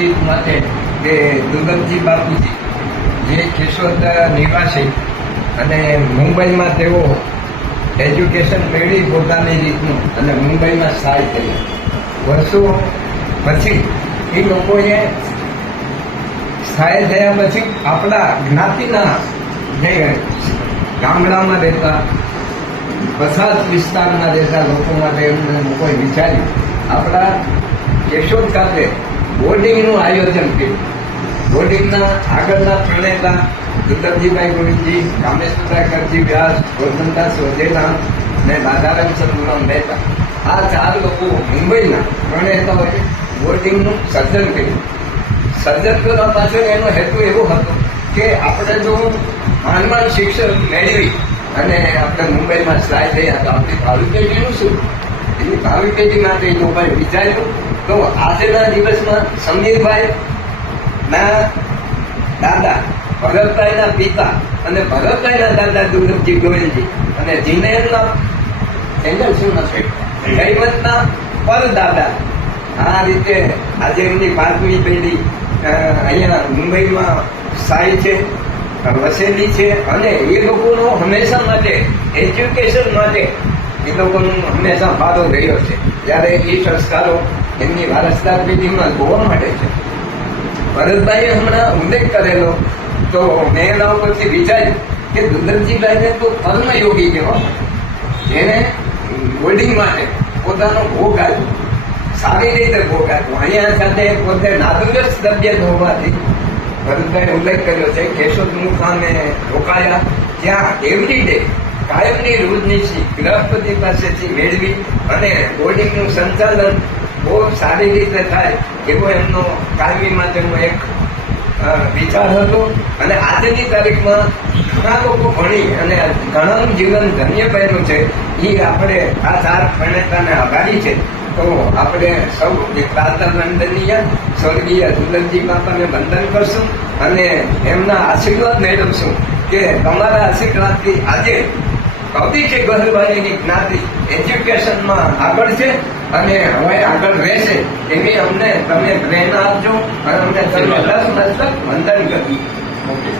વાતચીત માટે કે દુર્ગતજી બાપુજી જે કેશોદ નિવાસી અને મુંબઈમાં તેઓ એજ્યુકેશન મેળવી પોતાની રીતનું અને મુંબઈમાં સ્થાયી થયા. વર્ષો પછી એ લોકોએ સ્થાયી થયા પછી આપણા જ્ઞાતિના જે ગામડામાં રહેતા પછાત વિસ્તારમાં રહેતા લોકો માટે એમને લોકોએ વિચાર્યું આપણા કેશોદ ખાતે બોર્ડિંગનું આયોજન કર્યું. બોર્ડિંગના આગળના પ્રણેતા દુર્લભજીભાઈ ગુરુજી, કામેશ્વરાકરજી વ્યાસ, ગોરધનદાસ વઘેલા અને રાધારામ ચંદ્રરામ મહેતા, આ 4 લોકો મુંબઈના પ્રણેતાઓએ બોર્ડિંગનું સર્જન કર્યું. સર્જન કરવા પાછળ એનો હેતુ એવો હતો કે આપણે જો માનવાન શિક્ષણ મેળવી અને આપણે મુંબઈમાં સ્થાયી થયા તો આપણી ભાવિ પેઢીનું શું? એની ભાવિ પેઢી માટે એ લોકોએ વિચાર્યું. તો આજના દિવસમાં સમીરભાઈ ના દાદા, ભરતભાઈના પિતા અને ભરતભાઈના દાદા દુર્લભજી ગોયલજી અને જીનેરના એંગલ શું નથી ગઈમતના પરદાદા, આ રીતે આજે એમની 5મી પેઢી અહીંયા મુંબઈમાં સ્થાયી છે, વસેલી છે. અને એ લોકોનો હંમેશા માટે એજ્યુકેશન માટે એ લોકોનો હંમેશા ફાળો રહ્યો છે. જ્યારે એ સંસ્કારો એમની વારસદાર પેઢીમાં જોવા મળે છે. ભરતભાઈએ હમણાં ઉલ્લેખ કરેલો તો મેં એના ઉપરથી વિચાર્યું કે દુર્લભજીભાઈને તો કર્મયોગી કહેવામાં, એને બોર્ડિંગ માટે પોતાનો ભોગ આપ્યો, સારી રીતે ભોગ આપ્યો. અહીંયા સાથે પોતે નાદુરસ્ત તબિયત હોવાથી ભરતભાઈએ ઉલ્લેખ કર્યો છે કેશોદ મુકામે રોકાયા, ત્યાં એવરી ડે કાયમની રોજની ગૃહપતિ પાસેથી મેળવી અને બોર્ડિંગનું સંચાલન બહુ સારી રીતે થાય એવો એમનો કાયમી માટેનો એક વિચાર હતો. અને આજની તારીખમાં ઘણા લોકો ભણી અને ઘણાનું જીવન ધન્ય બન્યું છે. એ આપણે આ 4 પ્રણેતાને આભારી છે. તો આપણે સૌ પ્રાતઃ વંદનીય સ્વર્ગીય દુર્લભજી બાપાને વંદન કરશું અને એમના આશીર્વાદ મેળવશું કે તમારા આશીર્વાદથી આજે કૌતિક ગોહિલભાઈની જ્ઞાતિ એજ્યુકેશનમાં આગળ છે અને હવે આગળ રહેશે એવી અમને તમે પ્રેરણા આપજો અને અમને વંદન કર્યું. ઓકે.